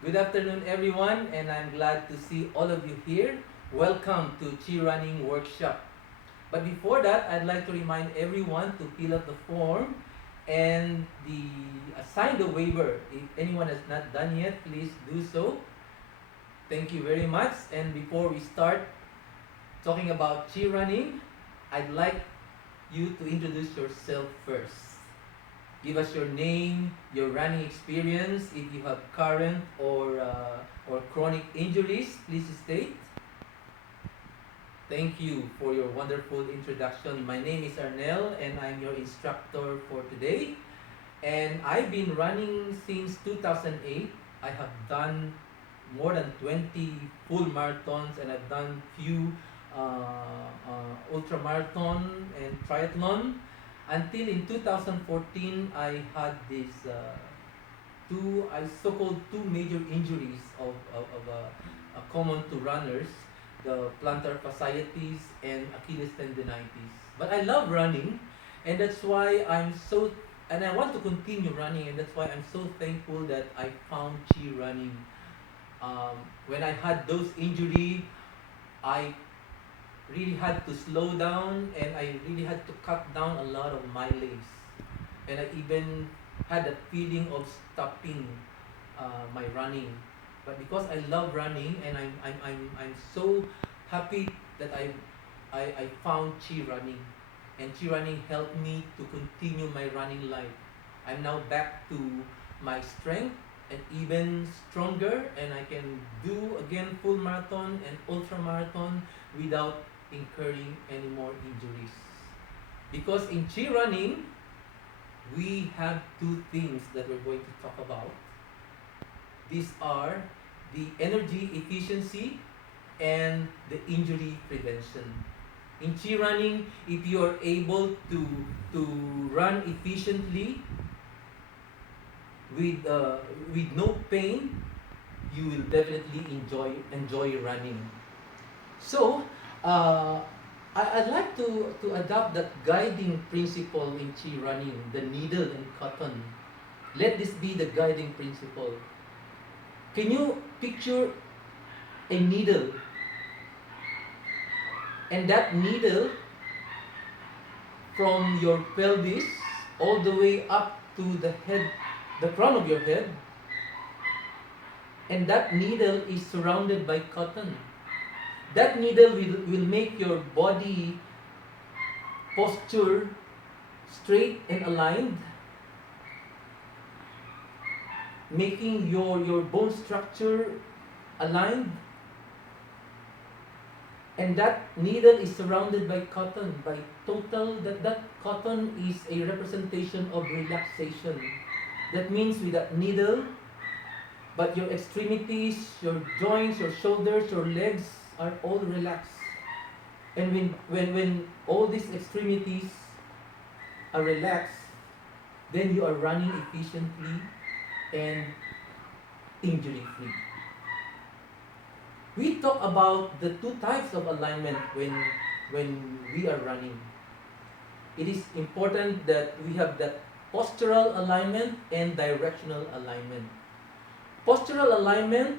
Good afternoon, everyone, and I'm glad to see all of you here. Welcome to Chi Running Workshop. But before that, I'd like to remind everyone to fill out the form and sign the waiver. If anyone has not done yet, please do so. Thank you very much. And before we start talking about Chi Running, I'd like you to introduce yourself first. Give us your name, your running experience. If you have current or chronic injuries, please state. Thank you for your wonderful introduction. My name is Arnel and I'm your instructor for today. And I've been running since 2008. I have done more than 20 full marathons and I've done few ultra marathon and triathlon until in 2014 I had this so-called two major injuries of common to runners, the plantar fasciitis and Achilles tendinitis. But I love running, and that's why and I want to continue running, and that's why I'm so thankful that I found Chi running. When I had those injury, I really had to slow down and I really had to cut down a lot of mileage. And I even had a feeling of stopping my running. But because I love running and I'm so happy that I found Chi running. And Chi running helped me to continue my running life. I'm now back to my strength and even stronger, and I can do again full marathon and ultra marathon without incurring any more injuries. Because in Chi running, we have two things that we're going to talk about. These are the energy efficiency and the injury prevention. In Chi running, if you are able to run efficiently with no pain, you will definitely enjoy running. So, uh, I'd like to adopt that guiding principle in Chi running, the needle and cotton. Let this be the guiding principle. Can you picture a needle? And that needle from your pelvis all the way up to the head, the crown of your head, and that needle is surrounded by cotton. That needle will make your body posture straight and aligned, making your bone structure aligned. And that needle is surrounded by cotton, by total, that cotton is a representation of relaxation. That means with that needle, but your extremities, your joints, your shoulders, your legs are all relaxed. And when all these extremities are relaxed, then you are running efficiently and injury free. We talk about the two types of alignment when we are running. It is important that we have that postural alignment and directional alignment. Postural alignment,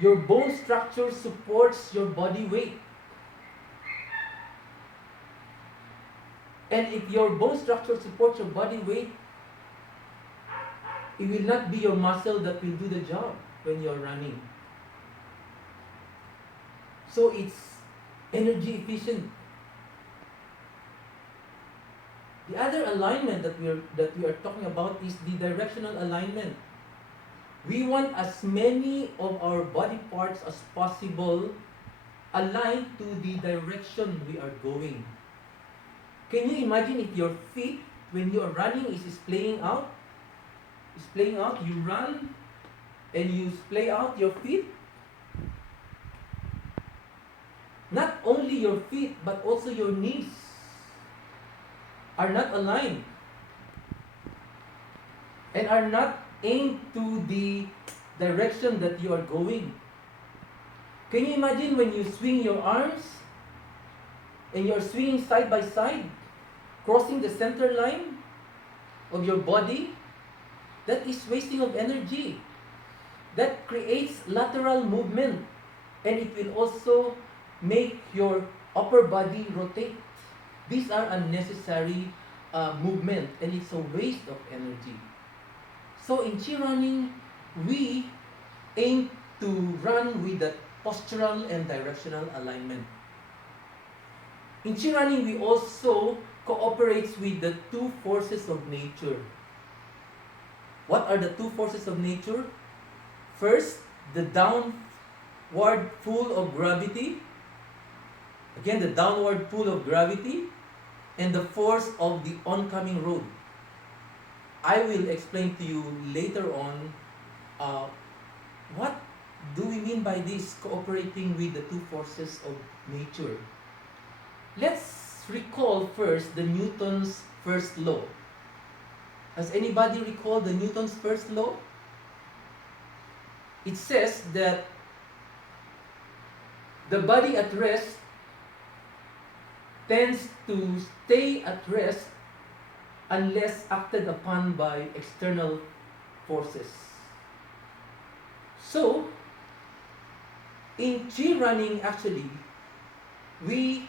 your bone structure supports your body weight. And if your bone structure supports your body weight, it will not be your muscle that will do the job when you're running. So it's energy efficient. The other alignment that we are talking about is the directional alignment. We want as many of our body parts as possible aligned to the direction we are going. Can you imagine if your feet, when you are running, is playing out? Is playing out, you run and you splay out your feet. Not only your feet, but also your knees are not aligned and are not aimed to the direction that you are going. Can you imagine when you swing your arms and you're swinging side by side, crossing the center line of your body? That is wasting of energy. that creates lateral movement, and it will also make your upper body rotate. These are unnecessary movement, and it's a waste of energy. So in chi running, we aim to run with the postural and directional alignment. In chi running, we also cooperates with the two forces of nature. What are the two forces of nature? First, the downward pull of gravity. Again, the downward pull of gravity and the force of the oncoming road. I will explain to you later on what do we mean by this cooperating with the two forces of nature. Let's recall first the Newton's first law. Has anybody recalled the Newton's first law? It says that the body at rest tends to stay at rest unless acted upon by external forces. So, in chi running, actually, we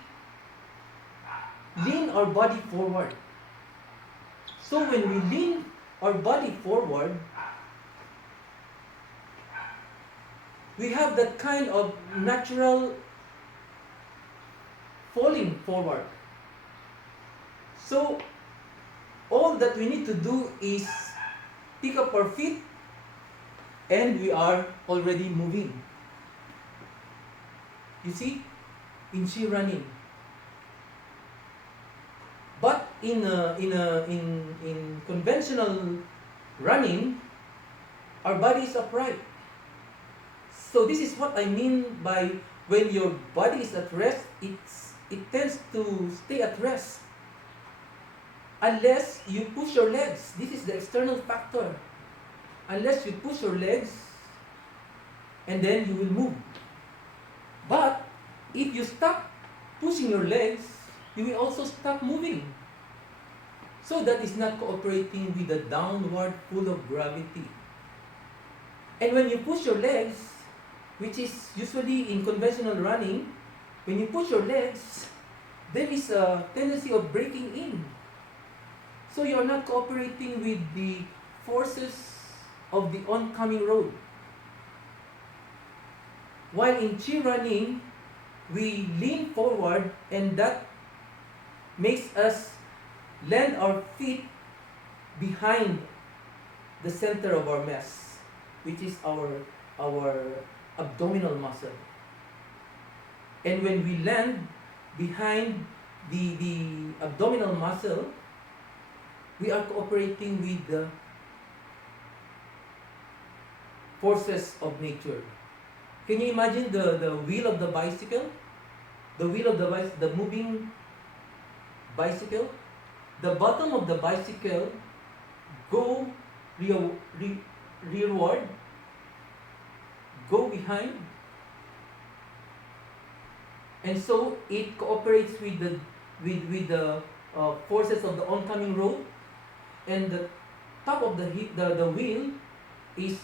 lean our body forward. So when we lean our body forward, we have that kind of natural falling forward. So all that we need to do is pick up our feet and we are already moving. You see, in chi running. But in conventional running, our body is upright. So this is what I mean by when your body is at rest, it tends to stay at rest. Unless you push your legs. This is the external factor. Unless you push your legs, and then you will move. But if you stop pushing your legs, you will also stop moving. So that is not cooperating with the downward pull of gravity. And when you push your legs, which is usually in conventional running, when you push your legs, there is a tendency of breaking in. So you are not cooperating with the forces of the oncoming road. While in chi running, we lean forward and that makes us land our feet behind the center of our mass, which is our abdominal muscle. And when we land behind the abdominal muscle, we are cooperating with the forces of nature. Can you imagine the wheel of the bicycle? The wheel of the moving bicycle? The bottom of the bicycle go rearward, go behind, and so it cooperates with the forces of the oncoming road, and the top of the wheel is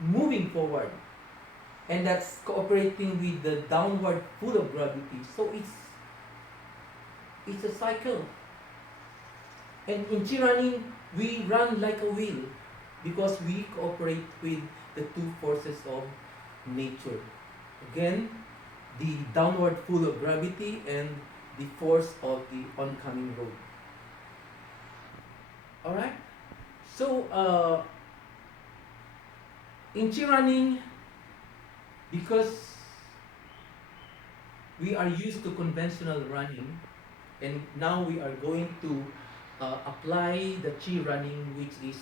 moving forward, and that's cooperating with the downward pull of gravity. So it's a cycle. And in chi running, we run like a wheel because we cooperate with the two forces of nature. Again, the downward pull of gravity and the force of the oncoming road. Alright? So, in chi running, because we are used to conventional running, and now we are going to apply the chi running, which is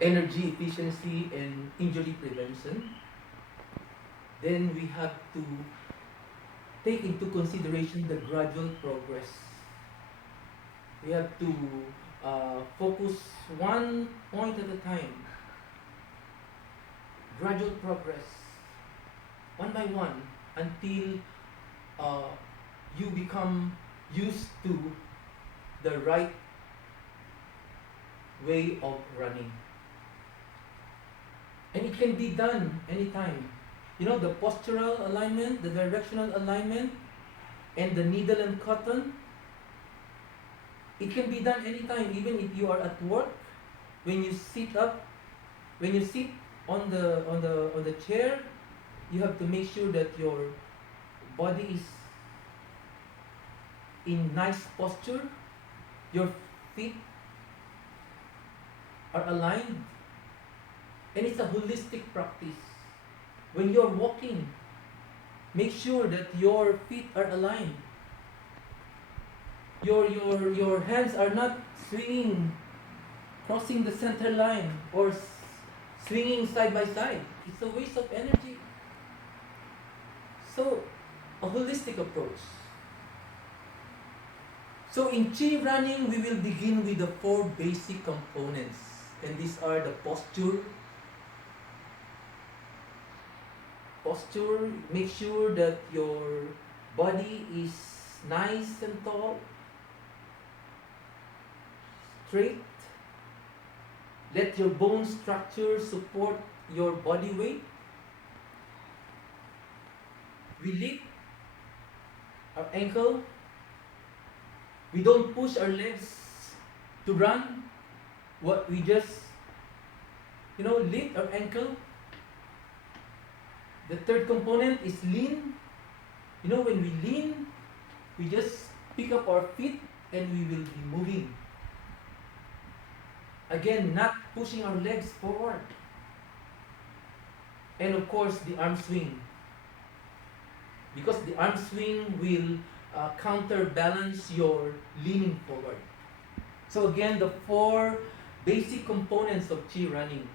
energy efficiency and injury prevention, then we have to take into consideration the gradual progress. We have to focus one point at a time. Gradual progress, one by one, until you become used to the right way of running. And it can be done anytime. You know, the postural alignment, the directional alignment, and the needle and cotton, it can be done anytime, even if you are at work. When you sit up, when you sit on the chair, you have to make sure that your body is in nice posture, your feet are aligned, and it's a holistic practice. When you're walking, make sure that your feet are aligned. Your hands are not swinging, crossing the center line, or swinging side by side. It's a waste of energy. So, a holistic approach. So in Chi running, we will begin with the 4 basic components. And these are the posture. Posture, make sure that your body is nice and tall, straight. Let your bone structure support your body weight. We lift our ankle. We don't push our legs to run. What we just, lift our ankle. The third component is lean. When we lean, we just pick up our feet and we will be moving. Again, not pushing our legs forward. And of course, the arm swing. Because the arm swing will counterbalance your leaning forward. So again, the 4 basic components of Chi running: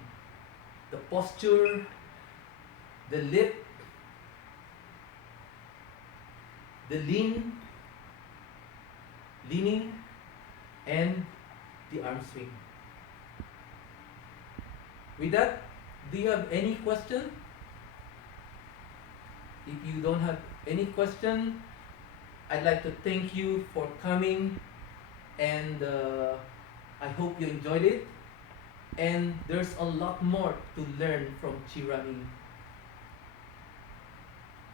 the posture, the lift, the leaning, and the arm swing. With that, do you have any question? If you don't have any question, I'd like to thank you for coming, and I hope you enjoyed it. And there's a lot more to learn from Chi running.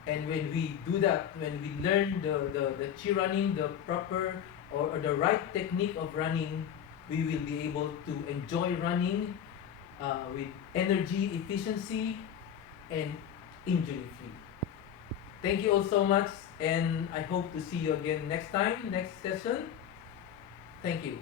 And when we do that, when we learn the Chi running, the proper or the right technique of running, we will be able to enjoy running with energy efficiency and injury free. Thank you all so much, and I hope to see you again next time, next session. Thank you.